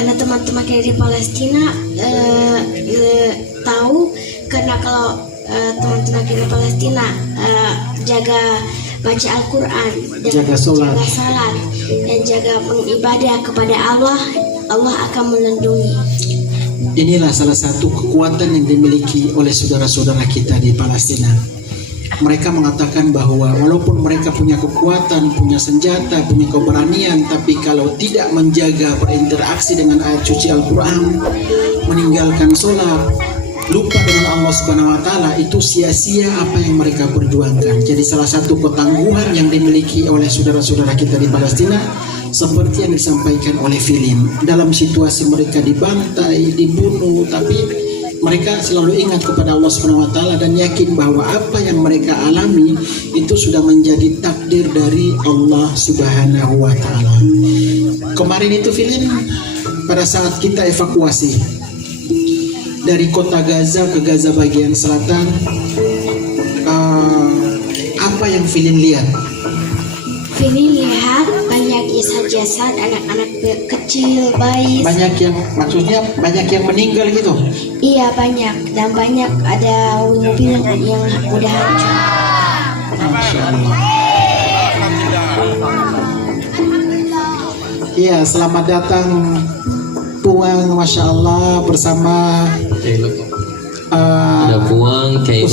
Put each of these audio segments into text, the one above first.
Karena teman-teman kita di Palestina tahu, karena kalau teman-teman kita di Palestina jaga baca Al-Quran, jaga sholat, dan jaga beribadah kepada Allah, Allah akan melindungi. Inilah salah satu kekuatan yang dimiliki oleh saudara-saudara kita di Palestina. Mereka mengatakan bahwa walaupun mereka punya kekuatan, punya senjata, punya keberanian, tapi kalau tidak menjaga berinteraksi dengan ayat suci Al-Quran, meninggalkan sholat, lupa dengan Allah Subhanahu wa Ta'ala, itu sia-sia apa yang mereka perjuangkan. Jadi salah satu ketangguhan yang dimiliki oleh saudara-saudara kita di Palestina, seperti yang disampaikan oleh Filin, dalam situasi mereka dibantai, dibunuh, tapi mereka selalu ingat kepada Allah Subhanahu wa Ta'ala dan yakin bahwa apa yang mereka alami itu sudah menjadi takdir dari Allah Subhanahu wa Ta'ala. Kemarin itu Filin, pada saat kita evakuasi dari kota Gaza ke Gaza bagian selatan, apa yang Filin lihat? Filin lihat banyak jasad-jasad anak-anak kecil, bayi. Banyak yang, maksudnya banyak yang meninggal gitu? Iya, banyak, dan banyak ada mobil yang udah hancur. Masya Allah. Iya, selamat datang Puang, Masya Allah, bersama ada Puang, Kiai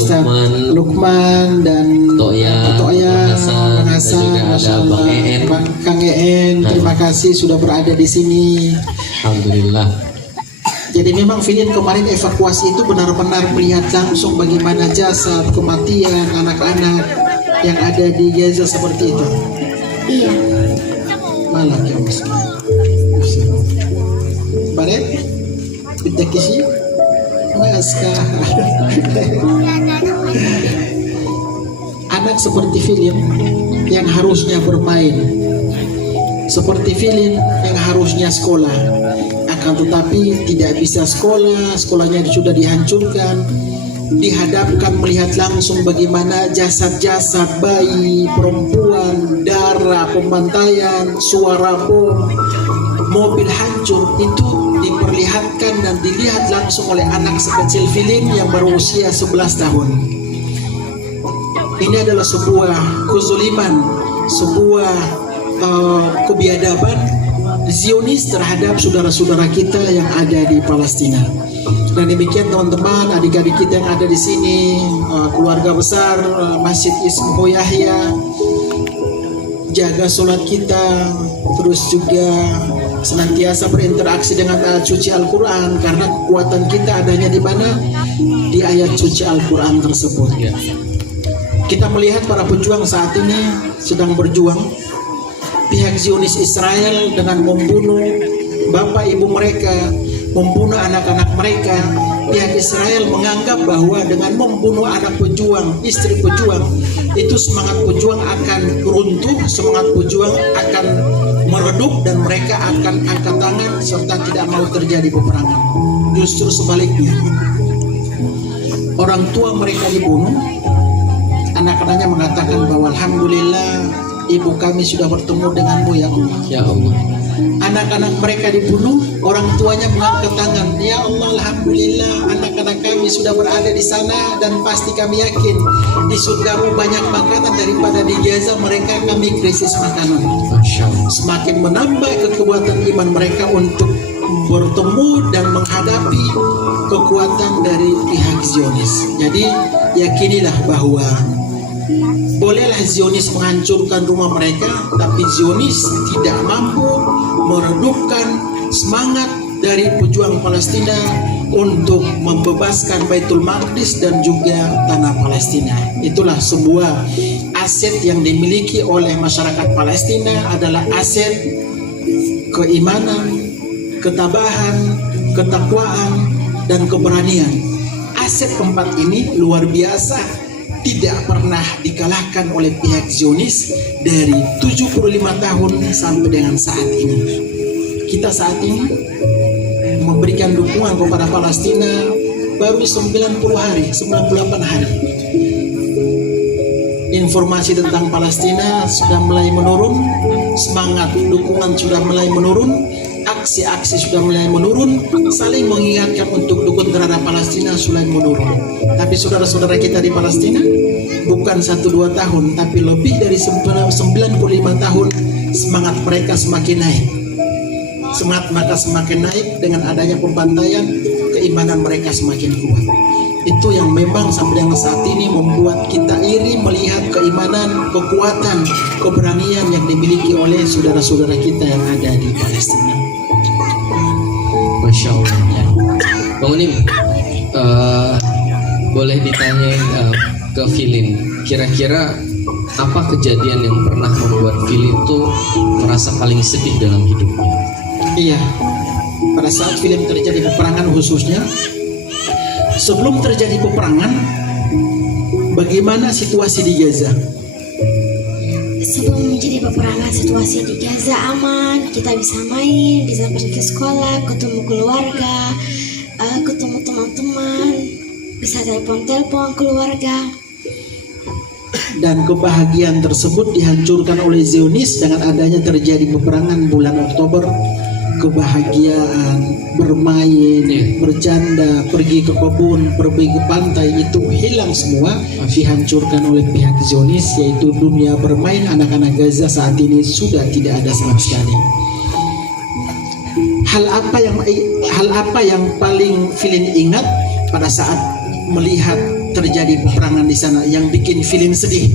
Lukman dan Toya, Manasa, dan juga ada Bang En. Kang En, terima kasih sudah berada di sini. Alhamdulillah. Jadi memang Filin kemarin evakuasi itu benar-benar melihat langsung bagaimana jasad, kematian anak-anak yang ada di Gaza seperti itu. Iya. Malah ya Baret, kita kisi, naskah. Anak seperti Filin yang harusnya bermain, seperti Filin yang harusnya sekolah, akan tetapi tidak bisa sekolah, sekolahnya sudah dihancurkan, dihadapkan melihat langsung bagaimana jasad-jasad bayi, perempuan, darah, pembantaian, suara bom, mobil hancur, itu diperlihatkan dan dilihat langsung oleh anak sekecil Filin yang berusia 11 tahun. Ini adalah sebuah kezuliman, sebuah kebiadaban Zionis terhadap saudara-saudara kita yang ada di Palestina. Dan demikian teman-teman, adik-adik kita yang ada di sini, keluarga besar Masjid Ismu Yahya, jaga sholat kita, terus juga senantiasa berinteraksi dengan ayat suci Al-Quran, karena kekuatan kita adanya di mana? Di ayat suci Al-Quran tersebut. Kita melihat para pejuang saat ini sedang berjuang. Pihak Zionis Israel dengan membunuh bapak ibu mereka, membunuh anak-anak mereka. Pihak Israel menganggap bahwa dengan membunuh anak pejuang, istri pejuang, itu semangat pejuang akan runtuh, semangat pejuang akan meredup, dan mereka akan angkat tangan serta tidak mau terjadi peperangan. Justru sebaliknya, orang tua mereka dibunuh, anak-anaknya mengatakan bahwa alhamdulillah ibu kami sudah bertemu denganmu ya Allah. Ya Allah. Anak-anak mereka dibunuh, orang tuanya mengangkat tangan, ya Allah, alhamdulillah anak-anak kami sudah berada di sana, dan pasti kami yakin di surgamu banyak makanan daripada di Gaza mereka kami krisis makanan. Semakin menambah kekuatan iman mereka untuk bertemu dan menghadapi kekuatan dari pihak Zionis. Jadi yakinilah bahwa bolehlah Zionis menghancurkan rumah mereka, tapi Zionis tidak mampu meredupkan semangat dari pejuang Palestina untuk membebaskan Baitul Maqdis dan juga tanah Palestina. Itulah sebuah aset yang dimiliki oleh masyarakat Palestina, adalah aset keimanan, ketabahan, ketakwaan, dan keberanian. Aset keempat ini luar biasa, tidak pernah dikalahkan oleh pihak Zionis dari 75 tahun sampai dengan saat ini. Kita saat ini memberikan dukungan kepada Palestina baru 90 hari, 98 hari. Informasi tentang Palestina sudah mulai menurun, semangat dukungan sudah mulai menurun. aksi-aksi sudah mulai menurun, saling mengingatkan untuk dukung terhadap Palestina sudah menurun. Tapi saudara-saudara kita di Palestina bukan 1-2 tahun, tapi lebih dari 95 tahun semangat mereka semakin naik. Semangat mereka semakin naik dengan adanya pembantaian, keimanan mereka semakin kuat. Itu yang memang sampai dengan saat ini membuat kita iri melihat keimanan, kekuatan, keberanian yang dimiliki oleh saudara-saudara kita yang ada di Palestina. Masya Allah. Bang Onim, boleh ditanyain ke Filin, kira-kira apa kejadian yang pernah membuat Filin tuh merasa paling sedih dalam hidupnya? Iya, pada saat film terjadi peperangan khususnya, sebelum terjadi peperangan, bagaimana situasi di Gaza? Sebelum menjadi peperangan, situasi di Gaza aman, kita bisa main, bisa pergi ke sekolah, ketemu keluarga, ketemu teman-teman, bisa telepon-telepon keluarga. Dan kebahagiaan tersebut dihancurkan oleh Zionis dengan adanya terjadi peperangan bulan Oktober. Kebahagiaan, bermain, bercanda, pergi ke kebun, pergi ke pantai, itu hilang semua, dihancurkan oleh pihak Zionis, yaitu dunia bermain anak-anak Gaza saat ini sudah tidak ada sama sekali. Hal apa yang paling Filin ingat pada saat melihat terjadi peperangan di sana yang bikin Filin sedih?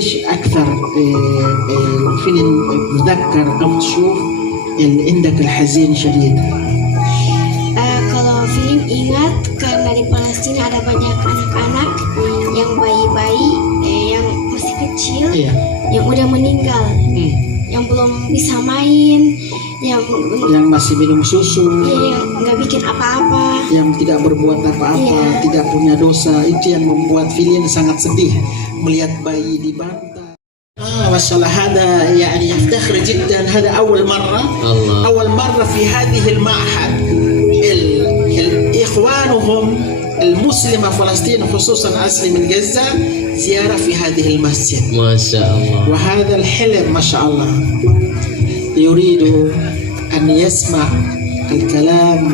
ايش اكثر فيلم تذكر او تشوف عندك الحزين شديد؟ Kalau film ingat, karena di Palestina ada banyak anak-anak yang bayi-bayi, yang masih kecil, yang udah meninggal, yang belum bisa main, yang masih minum susu, yang nggak bikin apa-apa, yang tidak berbuat apa-apa, tidak punya dosa. Itu yang membuat Filin sangat sedih melihat bayi dibantai. والله هذا يعني يفتخر جدا. هذا أول مرة في هذه المعهد إخوانهم المسلمة فلسطين خصوصا أصلي من غزة زيارة في هذه المسجد. ما شاء الله. وهذا الحلم ما شاء الله يريد أن يسمع الكلام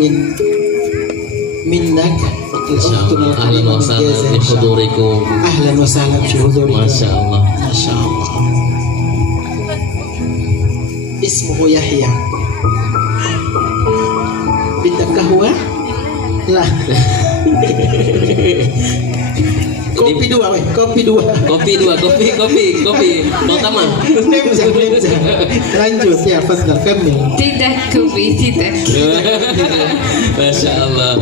منك أختنا أهلا وسهلا بحضوركم. أهلا وسهلا في حضوركم. ما شاء الله. ما شاء الله. اسمه يحيى. بدك قهوة؟ لا. Kopi dua. Bang Tama. Lanjut ya, fadhal kamil. Tidak kopi, tidak. Masya Allah.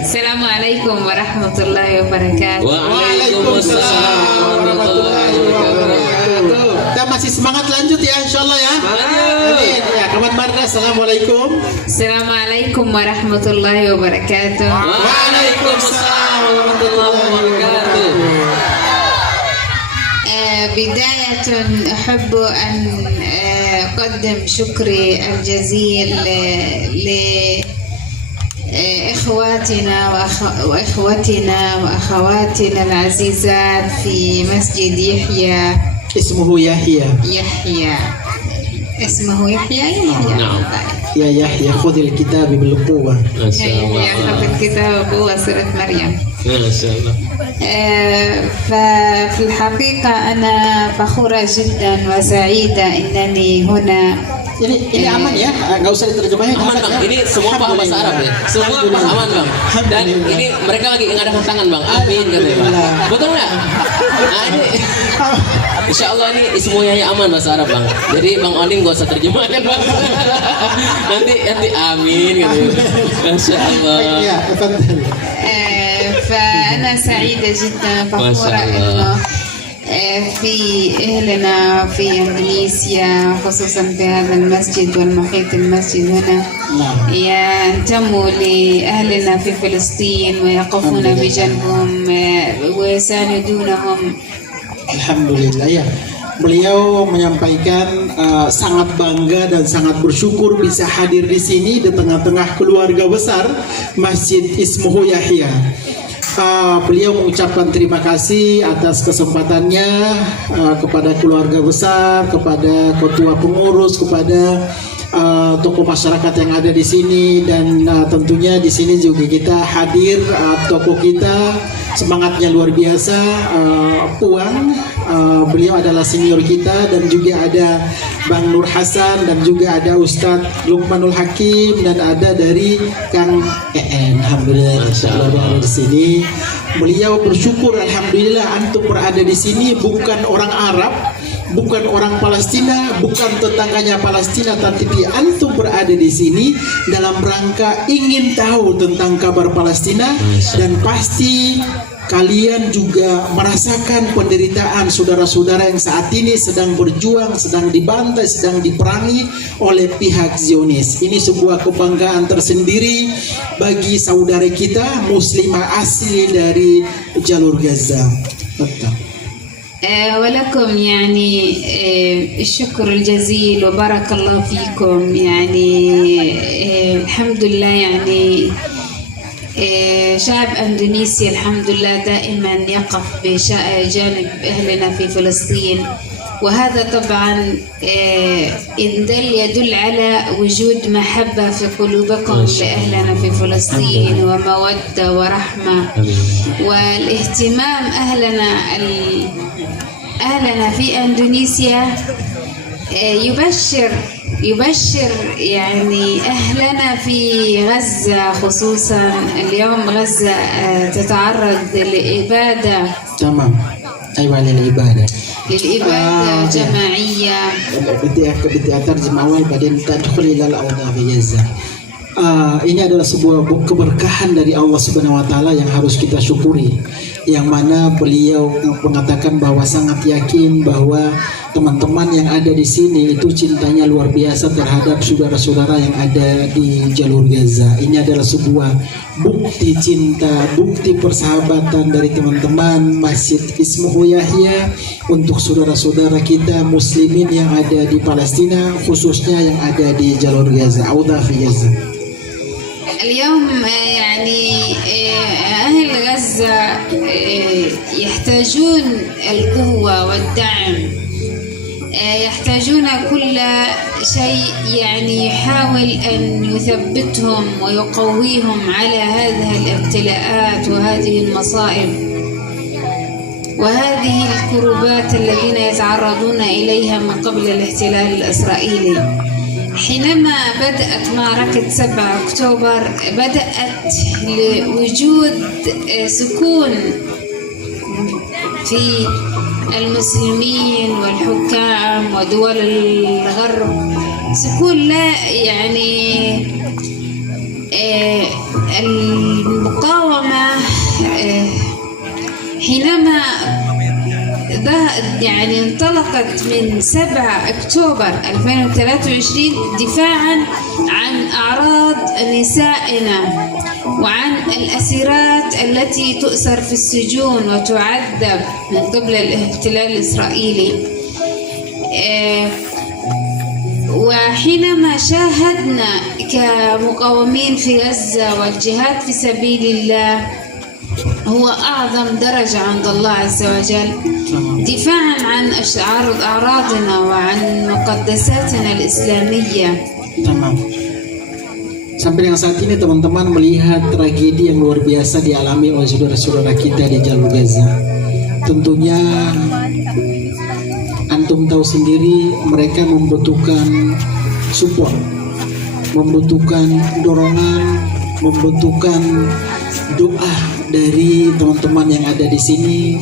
Assalamualaikum warahmatullahi wabarakatuh. Waalaikumsalam warahmatullahi wabarakatuh. Kita masih semangat, lanjut ya insyaallah ya. Amin. Ya, kawan Marna, assalamualaikum. Assalamualaikum warahmatullahi wabarakatuh. Waalaikumsalam warahmatullahi wabarakatuh. بداية أحب أن أقدم شكري الجزيل لإخواتنا وإخوتنا وأخواتنا العزيزات في مسجد يحيى. اسمه يحيى. اسمه يحيى. نعم. يا يحيى خذ الكتاب بالقوة. ما شاء الله. خذ الكتاب بقوة سورة مريم. ما شاء الله. ففي الحقيقة أنا فخورة جدا وسعيدة أنني هنا. Ini aman ya, nggak usah diterjemahin. Aman bang, ini semua paham bahasa Arab ya, semua aman bang. Dan ini mereka lagi ngadakan tangan bang, amin katanya bang. Betul nggak? Nah ini, insya Allah ini semuanya aman bahasa Arab bang. Jadi bang Onim gak usah terjemahkan bang. nanti amin gitu. Masya Allah. فأنا سعيدة جدا فخورة إنه في أهلنا في إندونيسيا خصوصا في هذا المسجد والمحيط المسجد هنا ينتموا لأهلنا في فلسطين ويقفون بجنبهم ويساندونهم. Alhamdulillah ya. Beliau menyampaikan sangat bangga dan sangat bersyukur bisa hadir di sini di tengah-tengah keluarga besar Masjid Ismuhu Yahya. beliau mengucapkan terima kasih atas kesempatannya kepada keluarga besar, kepada ketua pengurus, kepada tokoh masyarakat yang ada di sini, dan tentunya di sini juga kita hadir tokoh kita semangatnya luar biasa, Puan. Beliau adalah senior kita, dan juga ada Bang Nur Hasan, dan juga ada Ustadz Luqmanul Hakim, dan ada dari Kang alhamdulillah ada di sini. Beliau bersyukur alhamdulillah antum berada di sini, bukan orang Arab, bukan orang Palestina, bukan tetangganya Palestina, tapi antum berada di sini dalam rangka ingin tahu tentang kabar Palestina, dan pasti kalian juga merasakan penderitaan saudara-saudara yang saat ini sedang berjuang, sedang dibantai, sedang diperangi oleh pihak Zionis. Ini sebuah kebanggaan tersendiri bagi saudara kita muslimah asli dari jalur Gaza. Betul. ولكم يعني الشكر الجزيل وبارك الله فيكم يعني الحمد لله يعني شعب أندونيسيا الحمد لله دائما يقف بجانب أهلنا في فلسطين، وهذا طبعا يدل على وجود محبة في قلوبكم لأهلنا في فلسطين ومودة ورحمة والاهتمام. أهلنا في أندونيسيا يبشر يعني أهلنا في غزة، خصوصا اليوم غزة تتعرض للإبادة. تمام. أيوة للإبادة جماعية. بدي أترجم أول بعدين تدخل إلى الأوضاع في غزة. Ini adalah sebuah keberkahan dari Allah Subhanahu wa taala yang harus kita syukuri, yang mana beliau mengatakan bahwa sangat yakin bahwa teman-teman yang ada di sini itu cintanya luar biasa terhadap saudara-saudara yang ada di jalur Gaza. Ini adalah sebuah bukti cinta, bukti persahabatan dari teman-teman Masjid Ismuhu Yahya untuk saudara-saudara kita muslimin yang ada di Palestina, khususnya yang ada di jalur Gaza, Auda fi Gaza. اليوم يعني أهل غزة يحتاجون القوة والدعم، يحتاجون كل شيء يعني يحاول أن يثبتهم ويقويهم على هذه الابتلاءات وهذه المصائب وهذه الكروبات الذين يتعرضون إليها من قبل الاحتلال الإسرائيلي. حينما بدأت معركة 7 أكتوبر بدأت لوجود سكون في المسلمين والحكام ودول الغرب، سكون لا يعني المقاومة حينما يعني انطلقت من 7 أكتوبر 2023 دفاعا عن أعراض نسائنا وعن الأسيرات التي تؤسر في السجون وتعذب من قبل الاحتلال الإسرائيلي. وحينما شاهدنا كمقاومين في غزة والجهاد في سبيل الله هو أعظم درجة عند الله عز وجل دفاعا عن أعراضنا وعن مقدساتنا الإسلامية. Tamam. Sampai dengan saat ini teman-teman melihat tragedi yang luar biasa dialami oleh saudara-saudara kita di jalur Gaza. Tentunya antum tahu sendiri mereka membutuhkan support, membutuhkan dorongan, membutuhkan doa dari teman-teman yang ada di sini,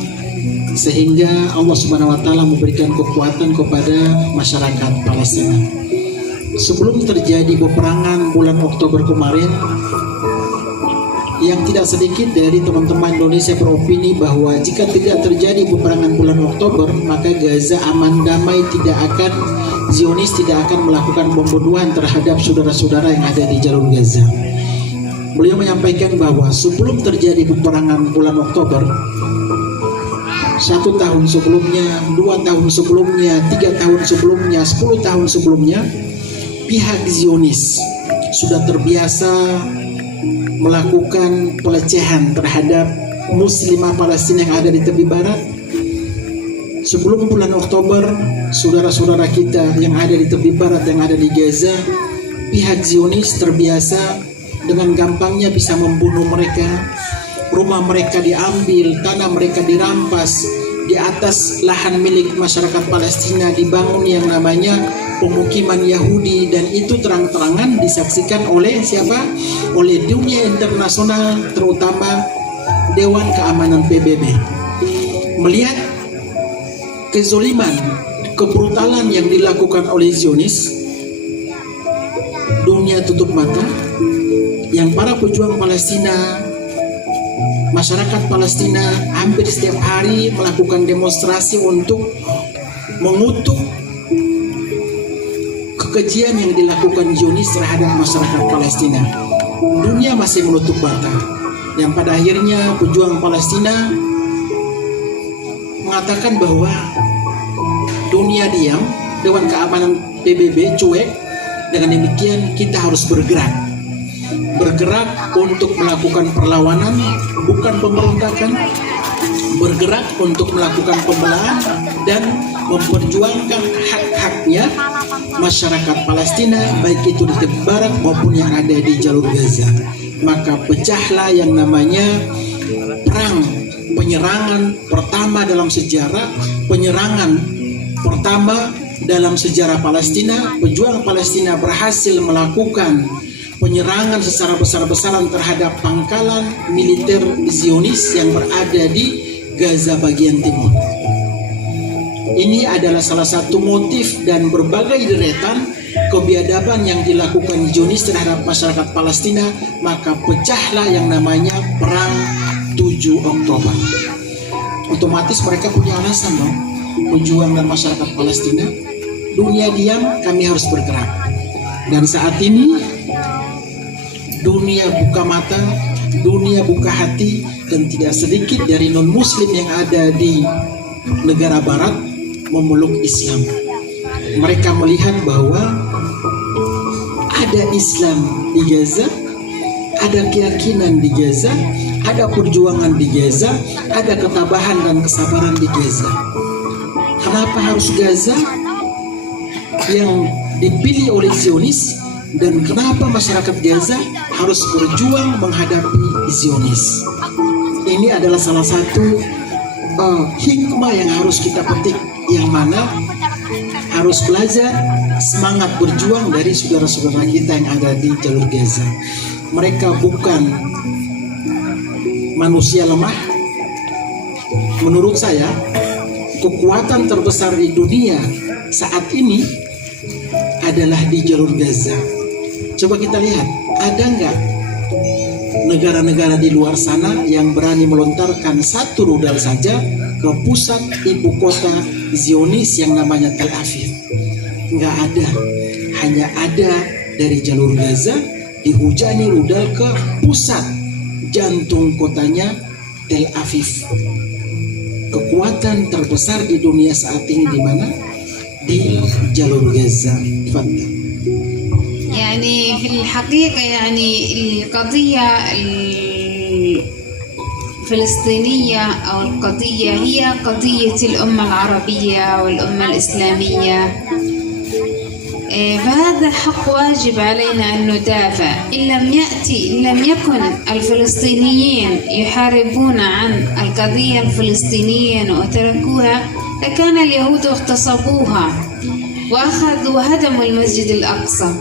sehingga Allah Subhanahu wa taala memberikan kekuatan kepada masyarakat Palestina. Sebelum terjadi peperangan bulan Oktober kemarin, yang tidak sedikit dari teman-teman Indonesia beropini bahwa jika tidak terjadi peperangan bulan Oktober, maka Gaza aman damai, Zionis tidak akan melakukan pembunuhan terhadap saudara-saudara yang ada di jalur Gaza. Beliau menyampaikan bahwa sebelum terjadi peperangan bulan Oktober, 1 tahun sebelumnya, 2 tahun sebelumnya, 3 tahun sebelumnya, 10 tahun sebelumnya, pihak Zionis sudah terbiasa melakukan pelecehan terhadap muslimah Palestina yang ada di tepi barat. Sebelum bulan Oktober, saudara-saudara kita yang ada di tepi barat, yang ada di Gaza, pihak Zionis terbiasa dengan gampangnya bisa membunuh mereka. Rumah mereka diambil, tanah mereka dirampas. Di atas lahan milik masyarakat Palestina dibangun yang namanya pemukiman Yahudi, dan itu terang-terangan disaksikan oleh siapa? Oleh dunia internasional, terutama Dewan Keamanan PBB. Melihat kezoliman, kebrutalan yang dilakukan oleh Zionis, dunia tutup mata. Yang para pejuang Palestina, masyarakat Palestina hampir setiap hari melakukan demonstrasi untuk mengutuk kekejian yang dilakukan Zionis terhadap masyarakat Palestina. Dunia masih menutup mata, yang pada akhirnya pejuang Palestina mengatakan bahwa dunia diam, Dewan Keamanan PBB cuek. Dengan demikian kita harus bergerak untuk melakukan perlawanan, bukan pemberontakan, bergerak untuk melakukan pembelaan dan memperjuangkan hak-haknya masyarakat Palestina, baik itu di tepi barat maupun yang ada di jalur Gaza. Maka pecahlah yang namanya perang penyerangan pertama dalam sejarah, penyerangan pertama dalam sejarah Palestina. Pejuang Palestina berhasil melakukan penyerangan secara besar-besaran terhadap pangkalan militer Zionis yang berada di Gaza bagian timur. Ini adalah salah satu motif dan berbagai deretan kebiadaban yang dilakukan Zionis terhadap masyarakat Palestina. Maka pecahlah yang namanya perang 7 Oktober. Otomatis mereka punya alasan dong, pejuang dan masyarakat Palestina. Dunia diam, kami harus bergerak. Dan saat ini dunia buka mata, dunia buka hati, dan tidak sedikit dari non-muslim yang ada di negara barat memeluk Islam. Mereka melihat bahwa ada Islam di Gaza, ada keyakinan di Gaza, ada perjuangan di Gaza, ada ketabahan dan kesabaran di Gaza. Kenapa harus Gaza yang dipilih oleh Zionis, dan kenapa masyarakat Gaza harus berjuang menghadapi Zionis? Ini adalah salah satu hikmah yang harus kita petik, yang mana harus belajar semangat berjuang dari saudara-saudara kita yang ada di jalur Gaza. Mereka bukan manusia lemah. Menurut saya, kekuatan terbesar di dunia saat ini adalah di jalur Gaza. Coba kita lihat, ada nggak negara-negara di luar sana yang berani melontarkan satu rudal saja ke pusat ibu kota Zionis yang namanya Tel Aviv? Nggak ada. Hanya ada dari jalur Gaza dihujani rudal ke pusat jantung kotanya Tel Aviv. Kekuatan terbesar di dunia saat ini di mana? Di jalur Gaza. يعني في الحقيقة يعني القضية الفلسطينية أو القضية هي قضية الأمة العربية والأمة الإسلامية، فهذا حق واجب علينا أن ندافع. إن لم يكن الفلسطينيين يحاربون عن القضية الفلسطينية وتركوها لكان اليهود اغتصبوها وأخذوا وهدموا المسجد الأقصى.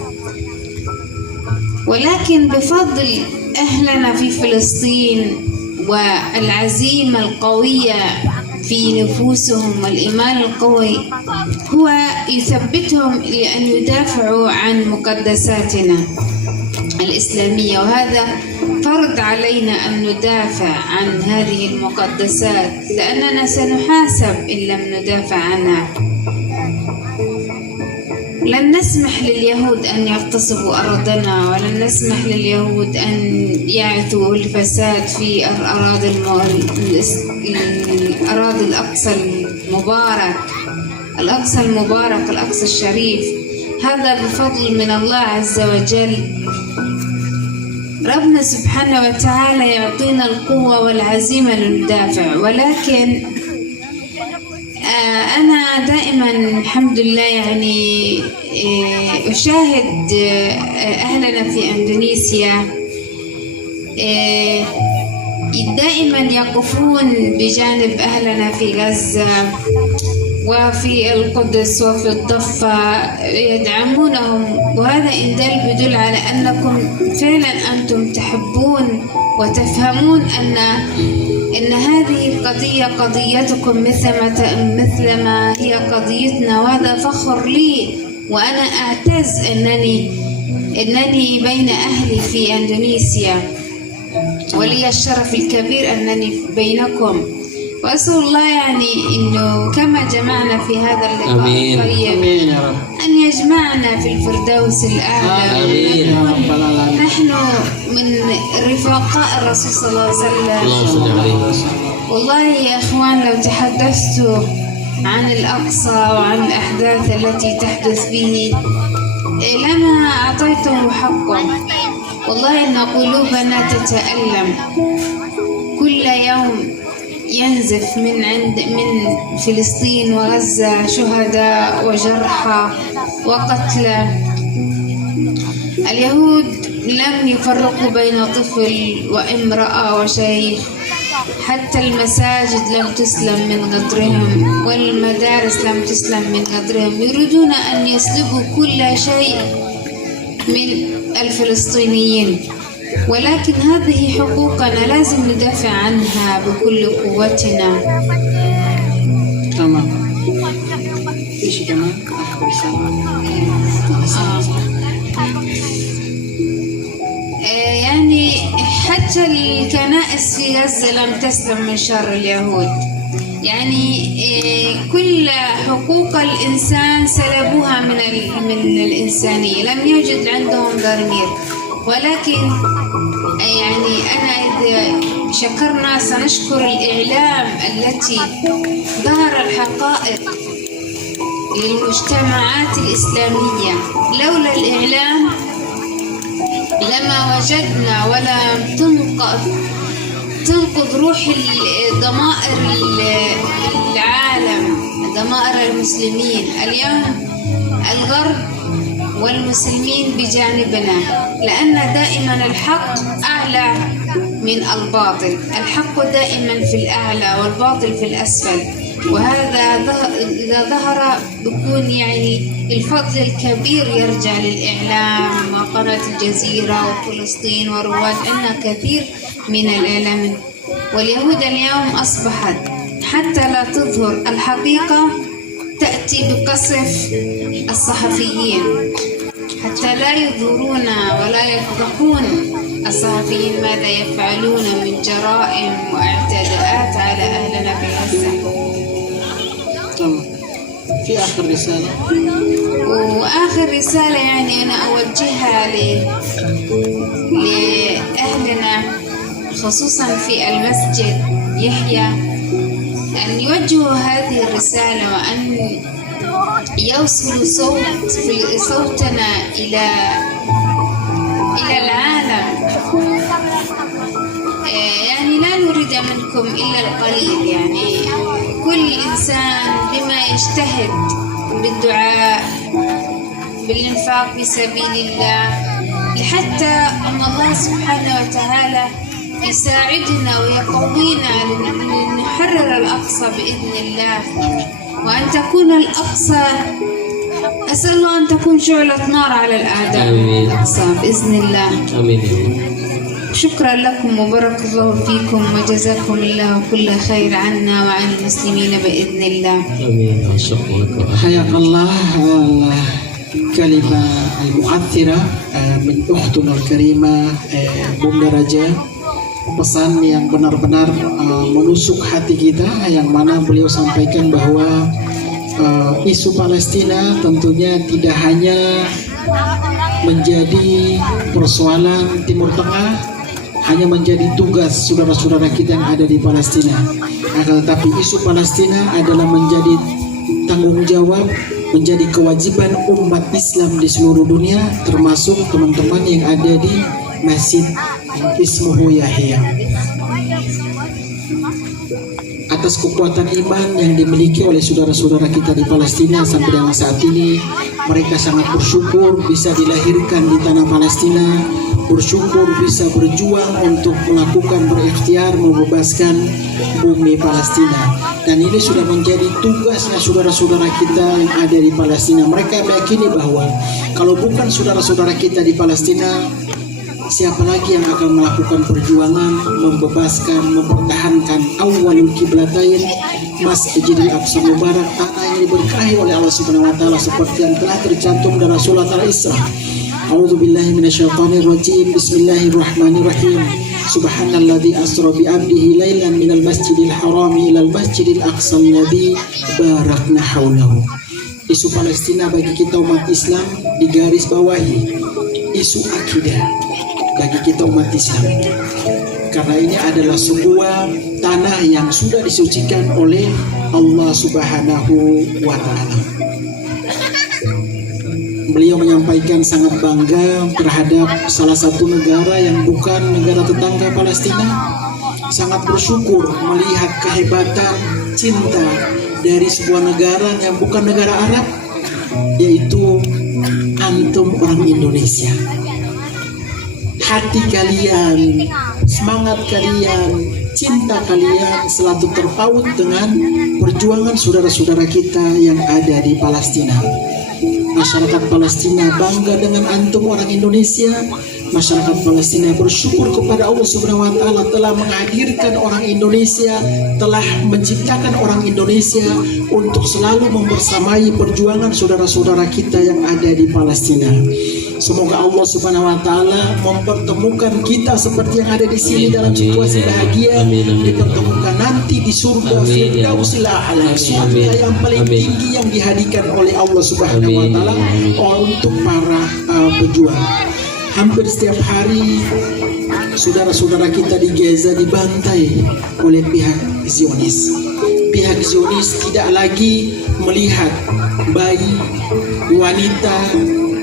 ولكن بفضل أهلنا في فلسطين والعزيمة القوية في نفوسهم والإيمان القوي هو يثبتهم لأن يدافعوا عن مقدساتنا الإسلامية، وهذا فرض علينا أن ندافع عن هذه المقدسات لأننا سنحاسب إن لم ندافع عنها. لن نسمح لليهود أن يغتصبوا أرضنا، ولن نسمح لليهود أن يعثوا الفساد في الأراضي الأقصى المبارك، الأقصى الشريف. هذا بفضل من الله عز وجل. ربنا سبحانه وتعالى يعطينا القوة والعزيمة لندافع، ولكن أنا دائما الحمد لله يعني أشاهد أهلنا في إندونيسيا دائما يقفون بجانب أهلنا في غزة وفي القدس وفي الضفة، يدعمونهم، وهذا إن يدل على أنكم فعلا أنتم تحبون وتفهمون أن هذه القضية قضيتكم مثل ما هي قضيتنا، وهذا فخر لي، وأنا أعتز أنني بين أهلي في إندونيسيا، ولي الشرف الكبير أنني بينكم. وأسأل الله يعني إنه كما جمعنا في هذا اللقاء الطيب أن يجمعنا في الفردوس الأعلى. نحن من رفقاء الرسول صلى الله عليه وسلم. والله يا إخوان لو تحدثت عن الأقصى وعن الأحداث التي تحدث به لما أعطيته حقه. والله إن قلوبنا تتألم، كل يوم ينزف من فلسطين وغزة شهداء وجرحى وقتلى. اليهود لم يفرقوا بين طفل وامرأة وشيخ، حتى المساجد لم تسلم من غدرهم والمدارس لم تسلم من غدرهم. يريدون أن يسلبوا كل شيء من الفلسطينيين، ولكن هذه حقوقنا لازم ندافع عنها بكل قوتنا. تمام. ايش كمان؟ يعني حتى الكنائس في غزة لم تسلم من شر اليهود. يعني كل حقوق الإنسان سلبوها من الإنسانية، لم يوجد عندهم ضمير. ولكن يعني أنا إذا شكرنا سنشكر الإعلام التي ظهر الحقائق للمجتمعات الإسلامية. لولا الإعلام لما وجدنا ولا تنقض روح ضمائر العالم، ضمائر المسلمين. اليوم الغرب والمسلمين بجانبنا، لأن دائما الحق أعلى من الباطل، الحق دائما في الأعلى والباطل في الأسفل. وهذا إذا ظهر بكون يعني الفضل الكبير يرجع للإعلام وقناة الجزيرة وفلسطين ورواد. عندنا كثير من الإعلام. واليهود اليوم أصبحت حتى لا تظهر الحقيقة تأتي بقصف الصحفيين، حتى لا يظهرون ولا يفضحون الصحفيين ماذا يفعلون من جرائم واعتداءات على أهلنا في غزة. في آخر رسالة. وآخر رسالة يعني أنا أوجهها لأهلنا خصوصا في المسجد يحيى، أن يوجهوا هذه الرسالة وأن يوصلوا صوتنا إلى العالم. يعني لا نريد منكم إلا القليل، يعني كل إنسان بما يجتهد بالدعاء بالإنفاق في سبيل الله، لحتى أن الله سبحانه وتعالى يساعدنا ويقوينا لنحرر الأقصى بإذن الله، وأن تكون الأقصى، أسأل الله أن تكون شعلة نار على الأعداء الأقصى بإذن الله. آمين. شكرا لكم وبارك الله فيكم وجزاكم الله كل خير عنا وعن المسلمين بإذن الله. آمين. شكرا. حياك الله. كلمة المؤثرة من أختنا الكريمة Bunda Raja, pesan yang benar-benar menusuk hati kita, yang mana beliau sampaikan bahwa isu Palestina tentunya tidak hanya menjadi persoalan Timur Tengah, hanya menjadi tugas saudara-saudara kita yang ada di Palestina, akan tetapi isu Palestina adalah menjadi tanggung jawab, menjadi kewajiban umat Islam di seluruh dunia, termasuk teman-teman yang ada di Masjid Ismuhu Yahya. Atas kekuatan iman yang dimiliki oleh saudara-saudara kita di Palestina sampai dengan saat ini, mereka sangat bersyukur bisa dilahirkan di tanah Palestina, bersyukur bisa berjuang untuk melakukan berikhtiar membebaskan bumi Palestina. Dan ini sudah menjadi tugasnya saudara-saudara kita yang ada di Palestina. Mereka meyakini bahwa kalau bukan saudara-saudara kita di Palestina, siapa lagi yang akan melakukan perjuangan membebaskan, mempertahankan awalul kiblatain, Masjidil Aqsa Mubarak, tanah yang diberkahi oleh Allah Subhanahu wa taala seperti yang telah tercantum dalam surat Al-Isra. A'udzubillahi minasyaitonirrajim. Bismillahirrahmanirrahim. Subhanalladzi asra bi 'abdihi lailan minal masjidil harami ilal masjidil aqsa alladzi barakna haulahu. Isu Palestina bagi kita umat Islam digaris bawahi isu akidah bagi kita umat Islam, karena ini adalah sebuah tanah yang sudah disucikan oleh Allah Subhanahu wa taala. Beliau menyampaikan sangat bangga terhadap salah satu negara yang bukan negara tetangga Palestina, sangat bersyukur melihat kehebatan cinta dari sebuah negara yang bukan negara Arab, yaitu antum orang Indonesia. Hati kalian, semangat kalian, cinta kalian selalu terpaut dengan perjuangan saudara-saudara kita yang ada di Palestina. Masyarakat Palestina bangga dengan antum orang Indonesia. Masyarakat Palestina bersyukur kepada Allah Subhanahu wa taala telah menghadirkan orang Indonesia, telah menciptakan orang Indonesia untuk selalu membersamai perjuangan saudara-saudara kita yang ada di Palestina. Semoga Allah Subhanahu wa taala mempertemukan kita seperti yang ada di sini dalam situasi bahagia, dipertemukan nanti di surga Firdausil A'la, surga yang paling tinggi yang dihadikan oleh Allah Subhanahu wa taala untuk para pejuang. Hampir setiap hari saudara-saudara kita di Gaza dibantai oleh pihak Zionis. Pihak Zionis tidak lagi melihat bayi, wanita,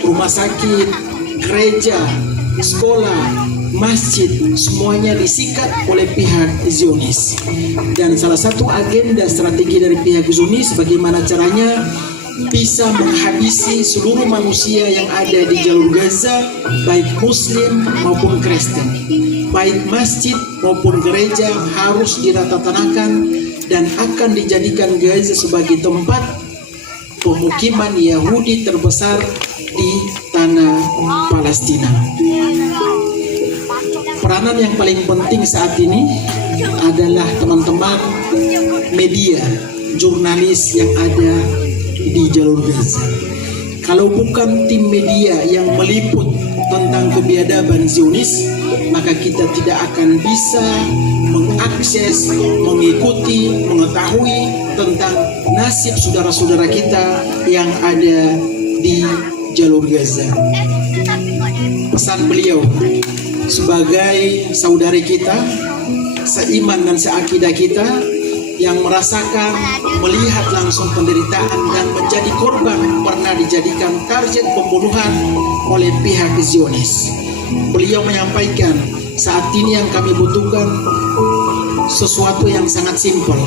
rumah sakit, gereja, sekolah, masjid, semuanya disikat oleh pihak Zionis. Dan salah satu agenda strategi dari pihak Zionis bagaimana caranya bisa menghabisi seluruh manusia yang ada di jalur Gaza, baik Muslim maupun Kristen, baik masjid maupun gereja harus diratatakan dan akan dijadikan Gaza sebagai tempat pemukiman Yahudi terbesar di tanah Palestina. Peranan yang paling penting saat ini adalah teman-teman media, jurnalis yang ada di jalur Gaza. Kalau bukan tim media yang meliput tentang kebiadaban Zionis, maka kita tidak akan bisa mengakses, mengikuti, mengetahui tentang nasib saudara-saudara kita yang ada di jalur Gaza. Pesan beliau sebagai saudari kita, seiman dan seakidah kita, yang merasakan, melihat langsung penderitaan dan menjadi korban pernah dijadikan target pembunuhan oleh pihak Zionis. Beliau menyampaikan, saat ini yang kami butuhkan sesuatu yang sangat simpel,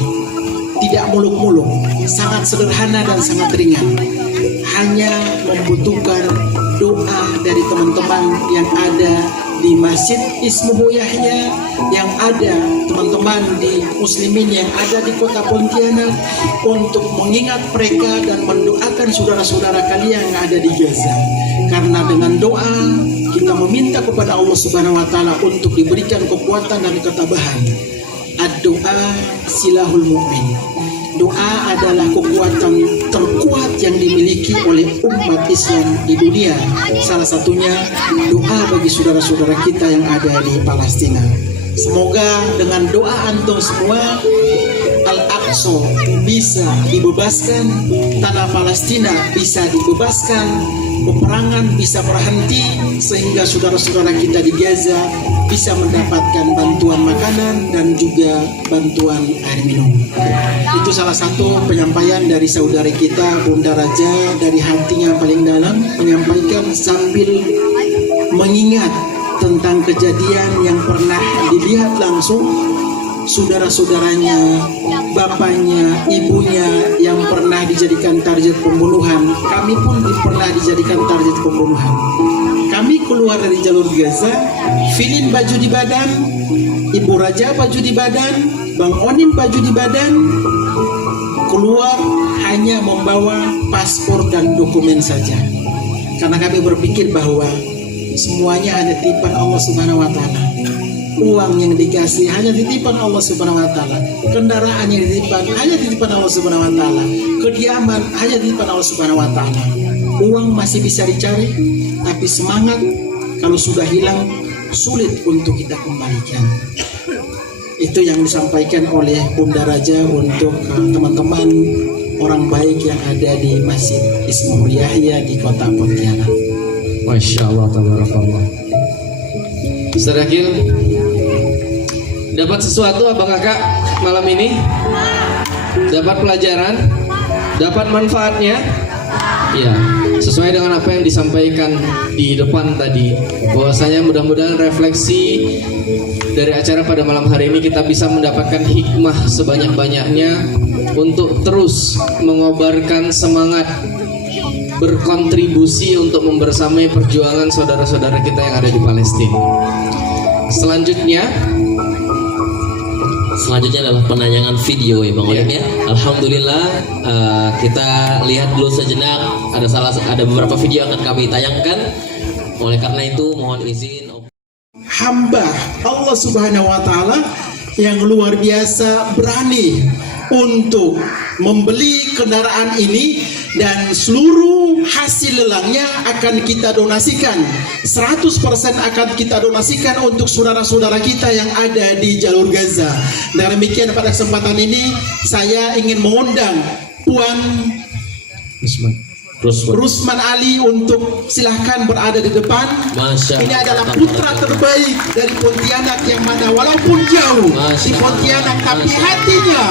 tidak muluk-muluk, sangat sederhana dan sangat ringan. Hanya membutuhkan doa dari teman-teman yang ada di Masjid Ismuhu Yahya, yang ada teman-teman di muslimin yang ada di kota Pontianak, untuk mengingat mereka dan mendoakan saudara-saudara kalian yang ada di Gaza. Karena dengan doa kita meminta kepada Allah Subhanahu wa taala untuk diberikan kekuatan dan ketabahan. Ad-doa silahul mu'min. Doa adalah kekuatan terkuat yang dimiliki oleh umat Islam di dunia. Salah satunya doa bagi saudara-saudara kita yang ada di Palestina. Semoga dengan doa antum semua Al-Aqsa bisa dibebaskan, tanah Palestina bisa dibebaskan, peperangan bisa berhenti, sehingga saudara-saudara kita di Gaza bisa mendapatkan bantuan makanan dan juga bantuan air minum. Itu salah satu penyampaian dari saudari kita Bunda Raja dari hatinya paling dalam, menyampaikan sambil mengingat tentang kejadian yang pernah dilihat langsung saudara-saudaranya, bapaknya, ibunya yang pernah dijadikan target pembunuhan. Kami pun pernah dijadikan target pembunuhan. Kami keluar dari jalur Gaza, Filin baju di badan, Ibu Raja baju di badan, Bang Onim baju di badan, keluar hanya membawa paspor dan dokumen saja. Karena kami berpikir bahwa semuanya hanya titipan Allah Subhanahu wa taala. Uang yang dikasih hanya titipan Allah Subhanahu wa taala. Kendaraan yang dititipkan hanya titipan Allah Subhanahu wa taala. Kediaman hanya titipan Allah Subhanahu wa taala. Uang masih bisa dicari, tapi semangat kalau sudah hilang sulit untuk kita kembalikan. Itu yang disampaikan oleh Bunda Raja untuk teman-teman orang baik yang ada di Masjid Ismail Yahya di Kota Pontianak. Masya Allah, tabarakallah. Ustaz Akil, dapat sesuatu abang kakak malam ini? Dapat pelajaran? Dapat manfaatnya? Ya, sesuai dengan apa yang disampaikan di depan tadi, bahwasanya mudah-mudahan refleksi dari acara pada malam hari ini kita bisa mendapatkan hikmah sebanyak-banyaknya untuk terus mengobarkan semangat berkontribusi untuk membersamai perjuangan saudara-saudara kita yang ada di Palestina. Selanjutnya adalah penayangan video ya Bang Olim ya. Alhamdulillah, kita lihat dulu sejenak, ada beberapa video yang akan kami tayangkan. Oleh karena itu mohon izin Hamba Allah Subhanahu wa taala yang luar biasa berani untuk membeli kendaraan ini, dan seluruh hasil lelangnya akan kita donasikan, 100% akan kita donasikan untuk saudara-saudara kita yang ada di jalur Gaza. Dan demikian pada kesempatan ini saya ingin mengundang Puan Rusman Ali untuk silahkan berada di depan. Ini adalah putra terbaik dari Pontianak yang mana walaupun jauh di Pontianak, tapi hatinya,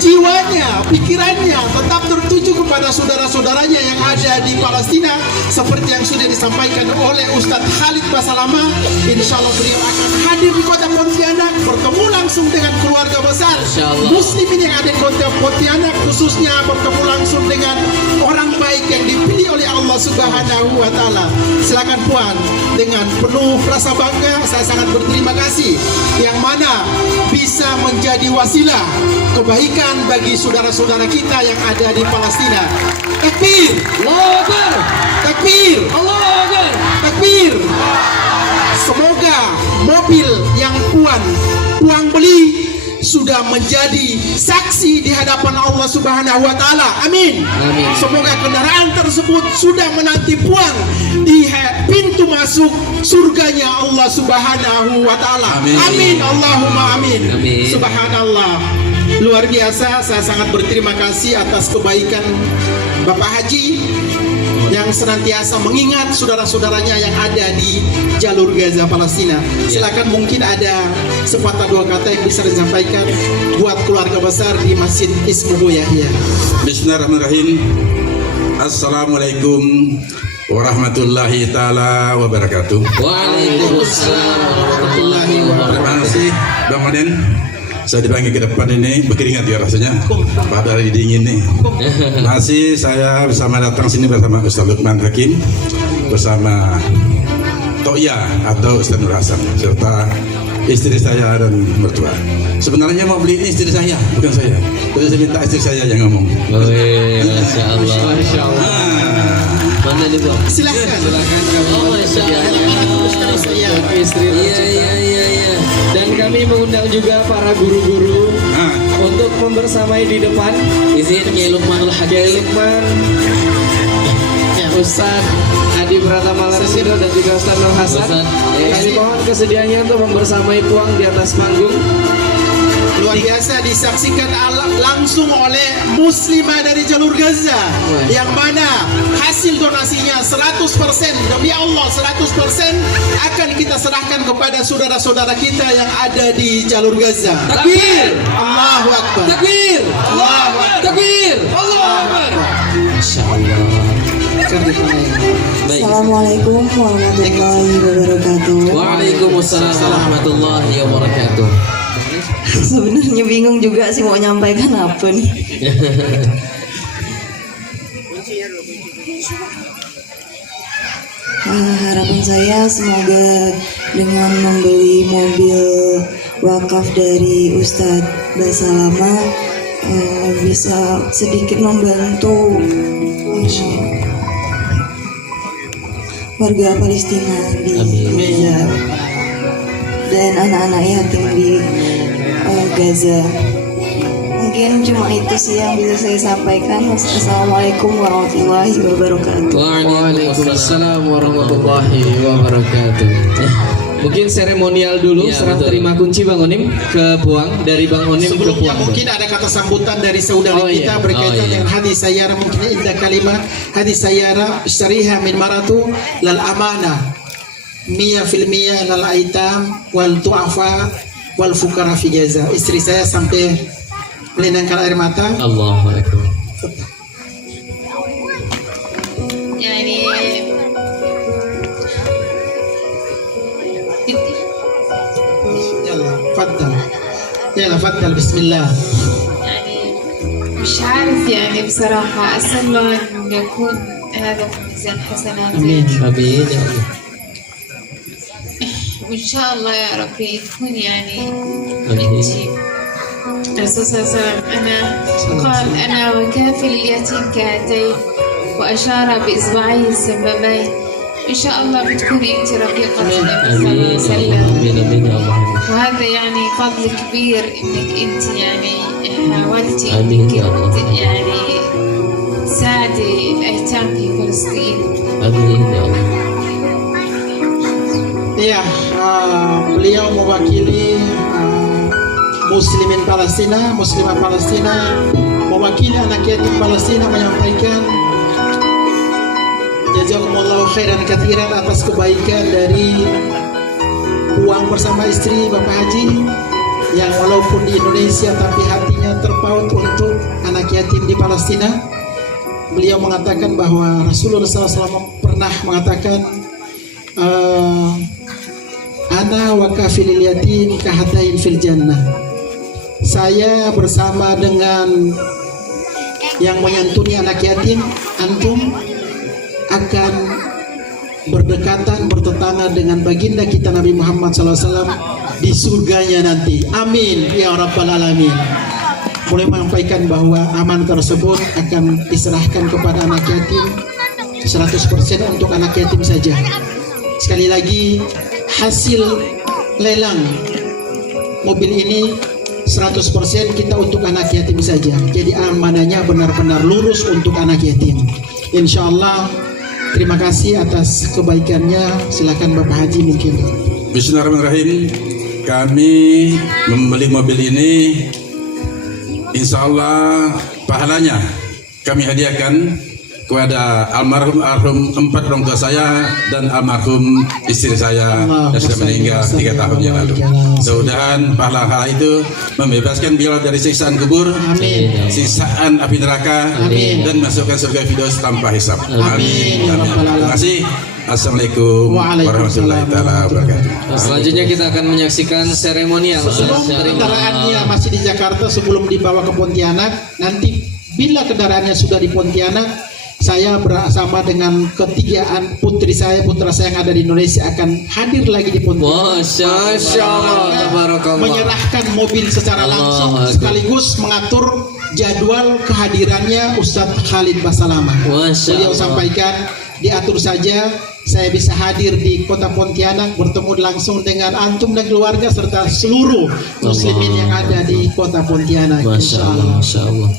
jiwanya, pikirannya tetap tertuju kepada saudara-saudaranya yang ada di Palestina. Seperti yang sudah disampaikan oleh Ustadz Khalid Basalama, insya Allah beliau akan hadir di Kota Pontianak, bertemu langsung dengan keluarga besar muslimin yang ada di Kota Pontianak, khususnya bertemu langsung dengan orang baik yang dipilih oleh Allah Subhanahu wa taala. Silakan Puan, dengan penuh rasa bangga saya sangat berterima kasih yang mana bisa menjadi wasilah kebaikan bagi saudara-saudara kita yang ada di Palestina. Takbir, Allahu Akbar. Takbir, Allahu Akbar. Takbir. Semoga mobil yang Puan beli sudah menjadi saksi di hadapan Allah Subhanahu wa taala. Amin. Amin. Semoga kendaraan tersebut sudah menanti Puan di pintu masuk surganya Allah Subhanahu wa taala. Amin. Amin. Allahumma amin. Amin. Subhanallah. Luar biasa, saya sangat berterima kasih atas kebaikan Bapak Haji yang senantiasa mengingat saudara-saudaranya yang ada di jalur Gaza Palestina. Silakan, mungkin ada sepatah dua kata yang bisa disampaikan buat keluarga besar di Masjid Ismail Yahya. Bismillahirrahmanirrahim. Assalamualaikum warahmatullahi taala wabarakatuh. Waalaikumsalam warahmatullahi wabarakatuh. Terima kasih Bang Oden. Saya dipanggil ke depan ini berkeringat ya rasanya pada hari dingin nih. Masih saya datang sini bersama Ustaz Lukman Hakim, bersama Toya atau Ustaz Nur Hasan, serta istri saya dan mertua. Sebenarnya mau beli ini istri saya, bukan saya. Tapi saya minta istri saya yang ngomong. Masya Allah. Masya Allah. Mana nih Bang? Silakan. Oh Masya Allah. Iya. Dan kami mengundang juga para guru-guru untuk membersamai di depan. Izin Kiai Lukmanul Hakim, Kiai Lukman, Ustaz Adi Pratama Larsido dan juga Ustaz Nur Hasan. Kami mohon kesediaannya untuk membersamai Puan di atas panggung. Luar biasa disaksikan langsung oleh muslimah dari jalur Gaza, yang mana hasil donasinya 100% demi Allah 100% akan kita serahkan kepada saudara-saudara kita yang ada di jalur Gaza. Takbir, Allahu Akbar. Takbir, Allahu Akbar. Takbir, Allahu Akbar. Masya Allah. Baik. Assalamualaikum warahmatullahi wabarakatuh. Waalaikumsalam warahmatullahi wabarakatuh. Sebenarnya bingung juga sih mau nyampaikan apa nih. Harapan saya semoga dengan membeli mobil wakaf dari Ustadz Basalama bisa sedikit membantu warga Palestina di Gaza dan anak-anak yatim di Gaza. Mungkin cuma itu sih yang bisa saya sampaikan. Assalamualaikum warahmatullahi wabarakatuh. Waalaikumsalam warahmatullahi wabarakatuh. Mungkin seremonial dulu, Iya, serah betul. terima kunci Bang Onim ke Buang, dari Bang Onim ke Sebelumnya Buang. mungkin ada kata sambutan dari saudari Oh, iya. kita berkaitan Oh, iya. dengan hadis sayyara, mungkin indah kalimah hadis sayyara syariha min maratu lal amana 100% lal aitam wal tu'afa wal fukara fi Gaza. Istri saya sampai melindangkan air mata. Allahu akbar. يعني يلا تفضل يلا تفضل بسم الله. يعني مش عارف يعني بصراحة أسأل الله أن يكون هذا في ميزان حسناتي آمين. Amin ya Allah. وإن شاء الله يا ربي تكون يعني آمين. أنتي الرسول صلى الله عليه وسلم قال أنا وكافل اليتيم كهاتين وأشار بإصبعيه السبابين. إن شاء الله بتكوني أنت رفيقة النبي صلى الله Amin عليه ya Allah. وسلم. Amin amin ya Allah. وهذا يعني فضل كبير انك انت يعني حاولتي آمين انك يا الله. يعني تساعدي الايتام في فلسطين. Amin ya Allah. Iya, beliau mewakili muslimin Palestina, muslimah Palestina, mewakili anak yatim Palestina menyampaikan jazakumullahu khairan katsiran atas kebaikan dari uang bersama istri Bapak Haji yang walaupun di Indonesia tapi hatinya terpaut untuk anak yatim di Palestina. Beliau mengatakan bahwa Rasulullah SAW pernah mengatakan ana wa kafilil yatim kahatain fil jannah. Saya bersama dengan yang menyantuni anak yatim, antum akan berdekatan, bertetangga dengan baginda kita Nabi Muhammad SAW di surganya nanti. Amin ya rabbal alamin. Mulai menyampaikan bahwa aman tersebut akan diserahkan kepada anak yatim 100% untuk anak yatim saja. Sekali lagi, hasil lelang mobil ini 100% kita untuk anak yatim saja. Jadi amanahnya benar-benar lurus untuk anak yatim. Insya Allah. Terima kasih atas kebaikannya. Silakan Bapak Haji mungkin. Bismillahirrahmanirrahim. Kami membeli mobil ini, insya Allah pahalanya kami hadiahkan kepada almarhum 4 orang tua saya dan almarhum istri saya yang sudah meninggal 3 tahun yang lalu. Mudah-mudahan pahala itu membebaskan beliau dari siksaan kubur, Amin. siksaan api neraka, Amin. dan masukkan surga firdaus tanpa hisab. Amin. Ya Rabbal alamin. Terima kasih. Assalamualaikum warahmatullahi wabarakatuh. Selanjutnya kita akan menyaksikan seremonial. Sebelum kendaraannya masih di Jakarta, sebelum dibawa ke Pontianak, nanti bila kendaraannya sudah di Pontianak, saya bersama dengan ketigaan putra saya yang ada di Indonesia akan hadir lagi di Pontianak. Masya Allah, tabarakallah. Menyerahkan mobil secara langsung Allah. sekaligus mengatur jadwal kehadirannya Ustadz Khalid Basalama. Masya Beliau Allah. sampaikan diatur saja, saya bisa hadir di kota Pontianak bertemu langsung dengan antum dan keluarga serta seluruh muslimin yang ada di kota Pontianak. Masya Allah, Masya Allah.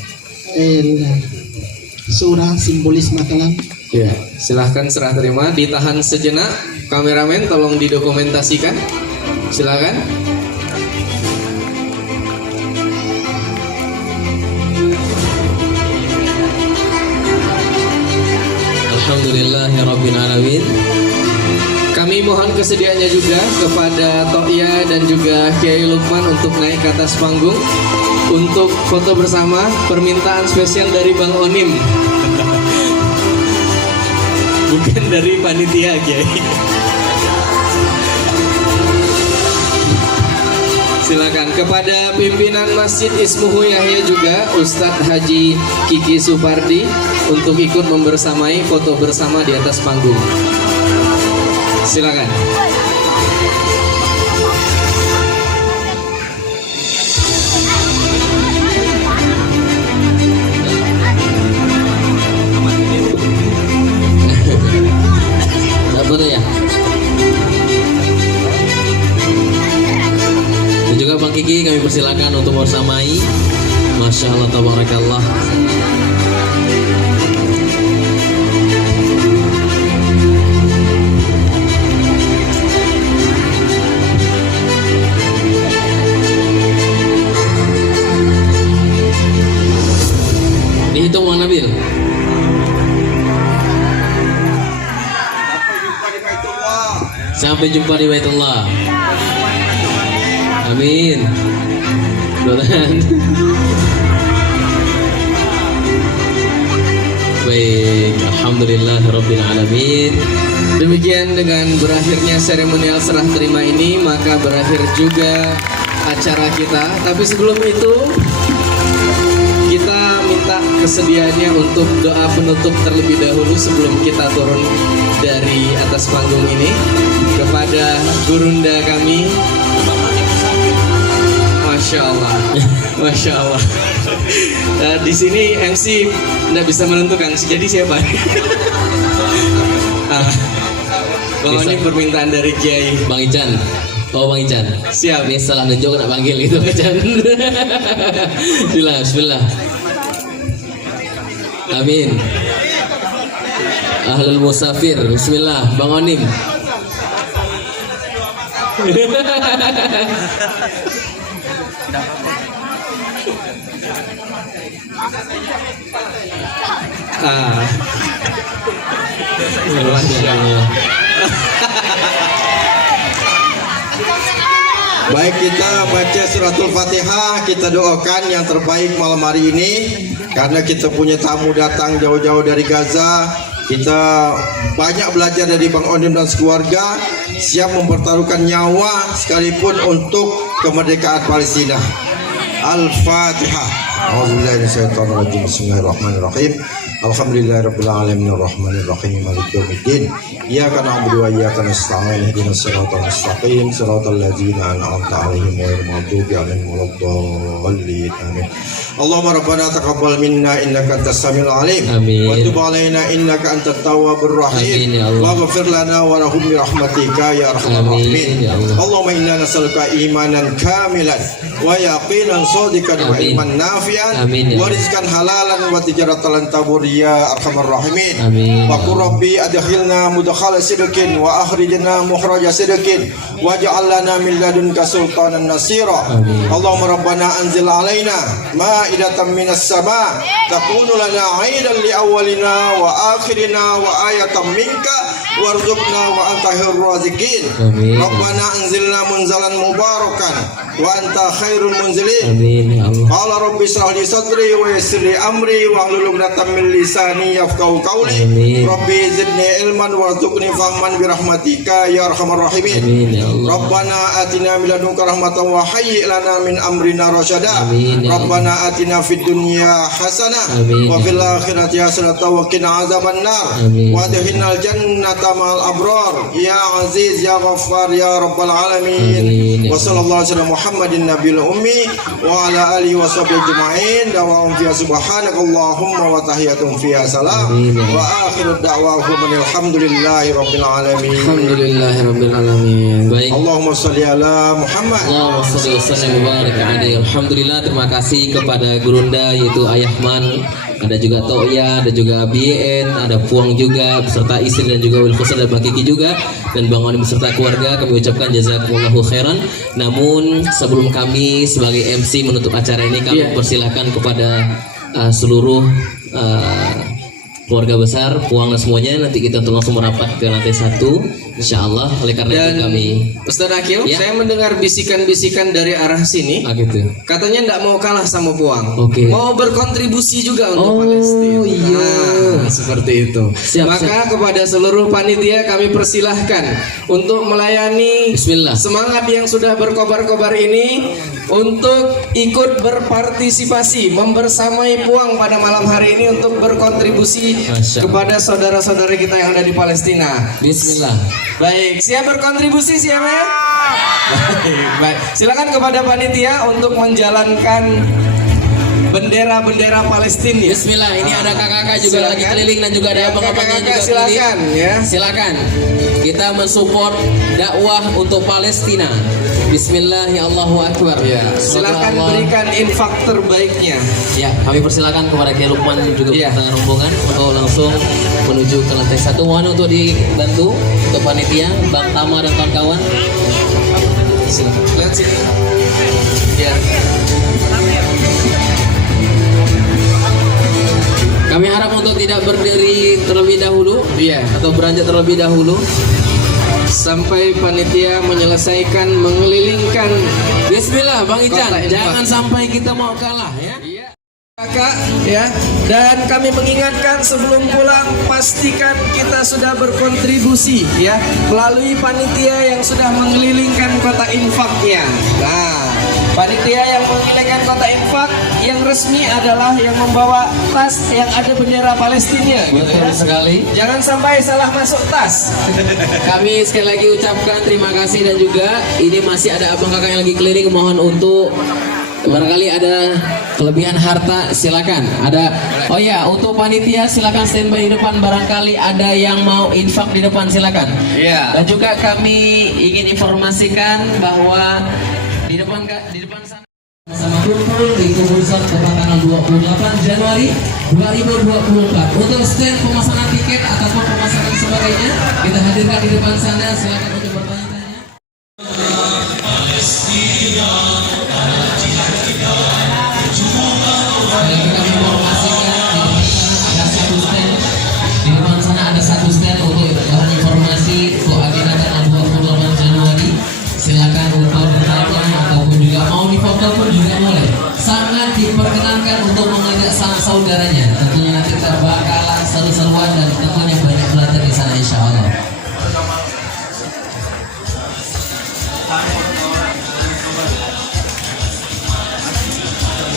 Surah simbolis matalan. Ya, silahkan serah terima. Ditahan sejenak. Kameramen tolong didokumentasikan. Silakan. Alhamdulillahirabbil alamin. Kami mohon kesediaannya juga kepada Toya dan juga Kiai Lukman untuk naik ke atas panggung untuk foto bersama. Permintaan spesial dari Bang Onim. bukan dari panitia Kiai. Silakan kepada pimpinan Masjid Ismuhu Yahya juga Ustadz Haji Kiki Supardi untuk ikut membersamai foto bersama di atas panggung. Silakan. Foto ya. Dan juga Bang Kiki kami persilakan untuk bersamai. Masya Allah, tabarakallah. Dihitung Bang Nabil. Sampai jumpa di Baitullah. Amin. Doakan. Baik, alhamdulillah rabbil alamin. Demikian dengan berakhirnya seremonial serah terima ini, maka berakhir juga acara kita. Tapi sebelum itu, kita minta kesediaannya untuk doa penutup terlebih dahulu sebelum kita turun dari atas panggung ini kepada gurunda kami. Masya Allah, Masya Allah. Di sini MC tidak bisa menentukan jadi siapa. Kalau ini permintaan dari Kiai Bang Ican. Oh Bang Ican. Siap. Ini salah nunjuk nak panggil itu Ican. Bismillah. Amin. Ahlul musafir. Bismillah. Bang Onim. Masya Allah. Baik, kita baca suratul Fatihah, kita doakan yang terbaik malam hari ini. Karena kita punya tamu datang jauh-jauh dari Gaza, kita banyak belajar dari Bang Onim dan sekeluarga, siap mempertaruhkan nyawa sekalipun untuk kemerdekaan Palestina. Al-Fatihah. A'udzubillahi minasyaitonir rajim. Bismillahirrahmanirrahim. Alhamdulillahirabbil alamin arrahmanir rahim maliki yaumiddin. Iyyaka na'budu wa iyyaka nasta'in ihdinas siratal mustaqim siratal ladzina an'amta 'alaihim ghairil maghdubi alaihim waladdallin. Amin. Allahumma rabbana taqabbal minna innaka antas samiul alim wa tub 'alaina innaka antat tawwabur rahim. Waghfir lana wa lahum bi rahmatika ya arhamar rahimin. Allahumma inna nas'aluka imanan kamilan wa yaqinan shadiqan wa ilman nafi'an wa rizqan halalan wa tijaratan lan tabur ya arhamar rahimin. Wa qur rabbi adkhilna mudkhala sidqin wa akhrijna mukhraja sidqin waj'al lana min ladunka sultanan nasira. Allahumma rabbana anzil alaina ma'idatan minas sama takunu lana 'aidan li awwalina wa akhirina wa ayatan minka warzuqna wa anta khairur raziqin. Rabbana anzilna munzalan mubarakan wa anta khairul munzilin. Qala rabbi shrah li sadri wa yassir li amri wa hlul 'uqdatam min lisani yafqahu qawli. Rabbi zidni ilman warzuqni fahman bi rahmatika ya arhamar rahimin. Rabbana atina min ladunka rahmatan wa hayyi lana min amrina rasyada. Rabbana atina fid dunya hasanah wa fil akhirati hasanah wa qina azabannar wa adkhilnal jannata ma'al abrar ya aziz ya ghaffar ya rabbal alamin. Wa sallallahu alaihi Muhammadin nabiyil ummi wa ala alihi wa sahbihi ajma'in. Dawahum fiha subhanakallahumma wa tahiyatum fiha salam wa akhiru da'wahum alhamdulillahi rabbil alamin. Alhamdulillahi rabbil alamin. Baik. Allahumma shalli ala Muhammad. Allahumma shalli wa sallim wa barik alaihi. Alhamdulillah, terima kasih kepada gurunda yaitu Ayahman, ada juga Toya, ada juga Bien, ada Puang juga beserta istri dan juga Wilfusa dan Bang Kiki juga, dan Bang Onim beserta keluarga. Kami ucapkan jazakumullahu khairan. Namun sebelum kami sebagai MC menutup acara ini, kami persilahkan kepada seluruh keluarga besar, Puang dan semuanya, nanti kita untuk langsung merapat ke lantai 1 insyaallah. Oleh karena Dan itu kami Ustaz Akil, saya mendengar bisikan-bisikan dari arah sini. gitu. Katanya tidak mau kalah sama Puang. Oke. Mau berkontribusi juga untuk Palestina. iya. seperti itu. Maka kepada seluruh panitia kami persilahkan untuk melayani Bismillah. semangat yang sudah berkobar-kobar ini untuk ikut berpartisipasi, membersamai Puang pada malam hari ini untuk berkontribusi Masya Allah. kepada saudara-saudara kita yang ada di Palestina. Bismillah. Baik, siap berkontribusi siapa ya? Baik, silakan kepada panitia untuk menjalankan bendera-bendera Palestina. Bismillah, ini ada kakak-kakak juga Silakan. lagi keliling dan juga ada Ya, abang-abangnya juga kakak-kakak, silakan, keliling. ya. Silakan. Kita mensupport dakwah untuk Palestina. Bismillah, ya Allahu Akbar. Ya, Semoga silakan Allah- berikan infak terbaiknya. Ya, kami persilakan kepada Kiai Lukman juga Ya. beserta rombongan untuk langsung menuju ke lantai 1. Mohon untuk dibantu untuk panitia, Bang Tama dan kawan-kawan. Silakan. Lihat sini. Ya. Kami harap untuk tidak berdiri terlebih dahulu, Iya. atau beranjak terlebih dahulu. Sampai panitia menyelesaikan mengelilingkan. Bismillah, Bang Ican, Kota infak. jangan sampai kita mau kalah ya. Kakak ya, dan kami mengingatkan sebelum pulang pastikan kita sudah berkontribusi ya melalui panitia yang sudah mengelilingkan kota infaknya. Nah, panitia yang mengelilingkan kota infak yang resmi adalah yang membawa tas yang ada bendera Palestina gitu Betul ya. sekali. Jangan sampai salah masuk tas. Kami sekali lagi ucapkan terima kasih dan juga ini masih ada abang kakak yang lagi keliling, mohon untuk barangkali ada kelebihan harta silakan. Ada, oh ya, untuk panitia silakan standby di depan, barangkali ada yang mau infak di depan silakan. Iya. Dan juga kami ingin informasikan bahwa di depan sana sama kumpul di Kubusan pada tanggal 28 Januari 2024 untuk stand pemasangan tiket ataupun pemasangan sebagainya kita hadirkan di depan sana, silakan untuk bertanya-tanya. Dan kami informasikan di depan sana ada satu stand untuk bahan informasi untuk agenda tanggal 28 Januari. Silakan untuk bertanya ataupun juga mau difoto pun juga boleh. Sangat diperkenankan untuk mengajak sanak saudaranya. Tentunya nanti kita bakalan seru-seruan dan tentunya banyak belajar di sana insya Allah.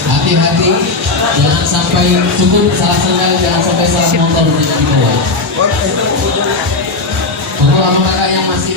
Hati-hati, jangan sampai cukup salah sandal, jangan sampai salah motor di bawah. Untuk kakak yang masih